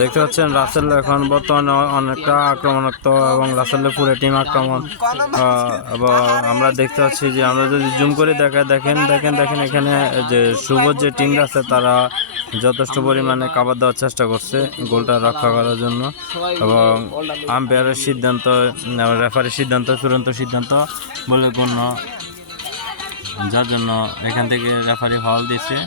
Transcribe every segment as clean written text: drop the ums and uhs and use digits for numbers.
দেখতে পাচ্ছেন রাসেল এখন বর্তমানে অনেকটা আক্রমণাত্মক এবং রাসেলের পুরো টিম আক্রমণ। এবং আমরা দেখতে পাচ্ছি যে আমরা যদি জুম করে দেখেন এখানে যে শুভর যে টিমটা আছে তারা যথেষ্ট পরিমাণে কাভার দেওয়ার চেষ্টা করছে গোলটা রক্ষা করার জন্য, এবং আম্পায়ারের সিদ্ধান্ত, রেফারির সিদ্ধান্ত চূড়ান্ত সিদ্ধান্ত বলে গণ্য, যার জন্য এখান থেকে রেফারি হল দিচ্ছে।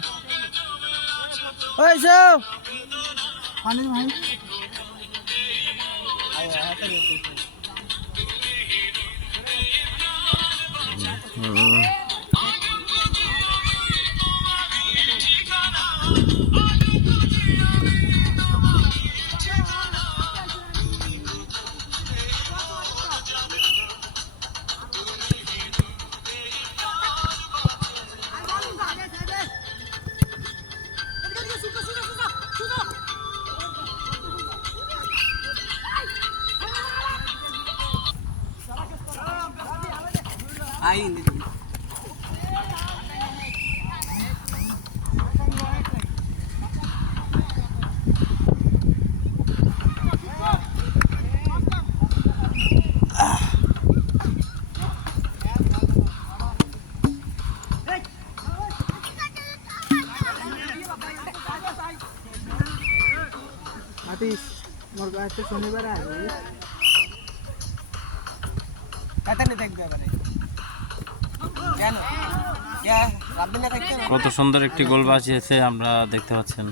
কত সুন্দর একটি গোল বাঁচিয়েছে আমরা দেখতে পাচ্ছেন।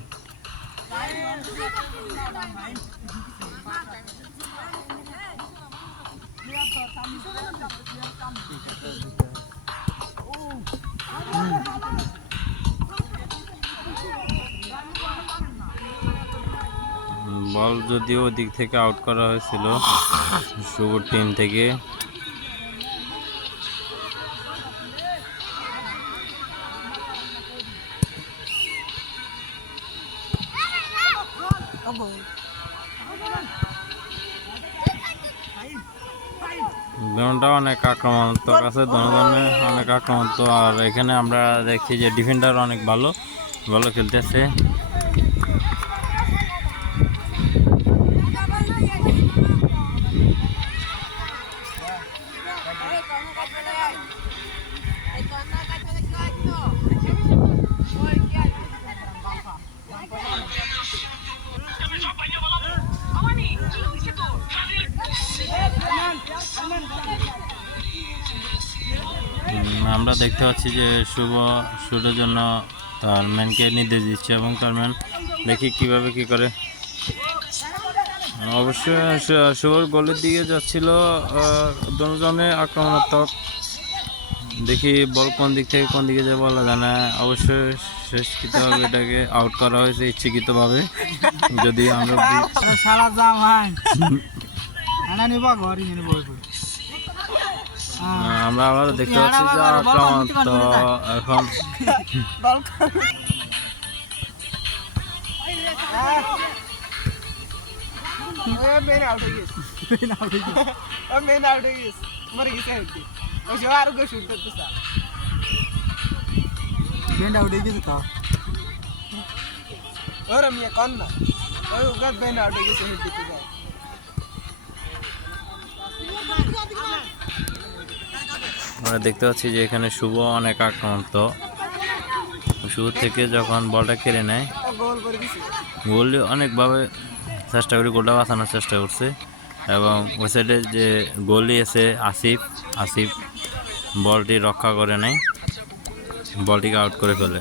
বল যদিও দিক থেকে আউট করা হয়েছিল শুভর টিম থেকে। দুজনটা অনেক আক্রমণাত্মক আছে, দুজনে অনেক আক্রমণাত্মক, আর এখানে আমরা দেখছি যে ডিফেন্ডার অনেক ভালো খেলতেছে। আমরা দেখতে পাচ্ছি যে শুরুর জন্য তার ম্যানকে নির্দেশ দিচ্ছে এবং তার ম্যান দেখি কিভাবে কি করে। অবশ্যই শুভর গোলের দিকে যাচ্ছিল দুজনে আক্রমণাত্মক। দেখি বল কোন দিক থেকে কোন দিকে যায় বলা যায় না। অবশ্যই শেষকৃতভাবে এটাকে আউট করা হয়েছে ইচ্ছাকৃতভাবে। যদি আমরা আমরা আবার দেখতে পাচ্ছি যে আক্রমণাত্মক এখন আমরা দেখতে পাচ্ছি যে এখানে শুভ অনেক আক্রান্ত। শুরু থেকে যখন বলটা কেড়ে নেয় গোল অনেকভাবে চেষ্টা করে গোলটা বাঁচানোর চেষ্টা করছে, এবং ওই সাইডে যে গোলি আছে আসিফ বলটি রক্ষা করে নেয়, বলটিকে আউট করে ফেলে।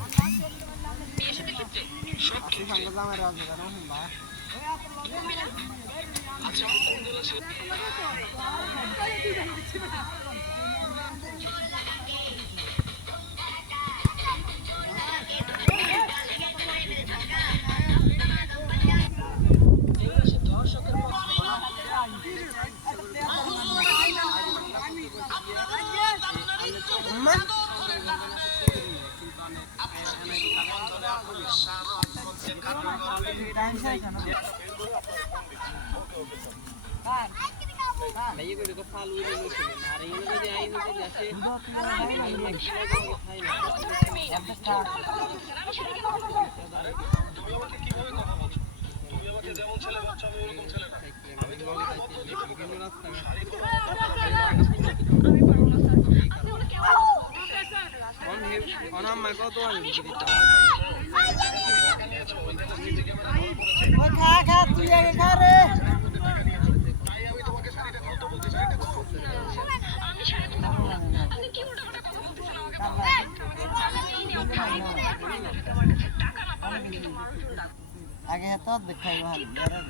খা খা তুই আগে খা রে আগে তো দেখাই ভালো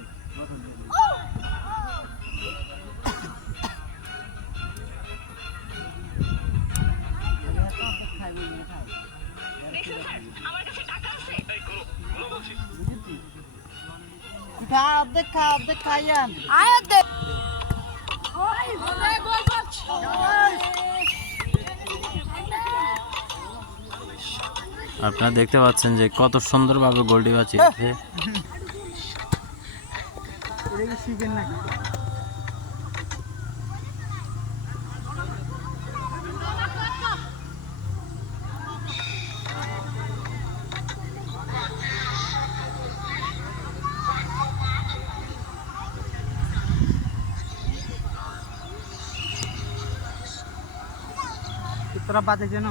খা অর্ধেক খাইয়ান আয় অর্ধেক আপনারা দেখতে পাচ্ছেন যে কত সুন্দরভাবে গোলটি বাঁচিয়েছে। তোরা বাজে যেন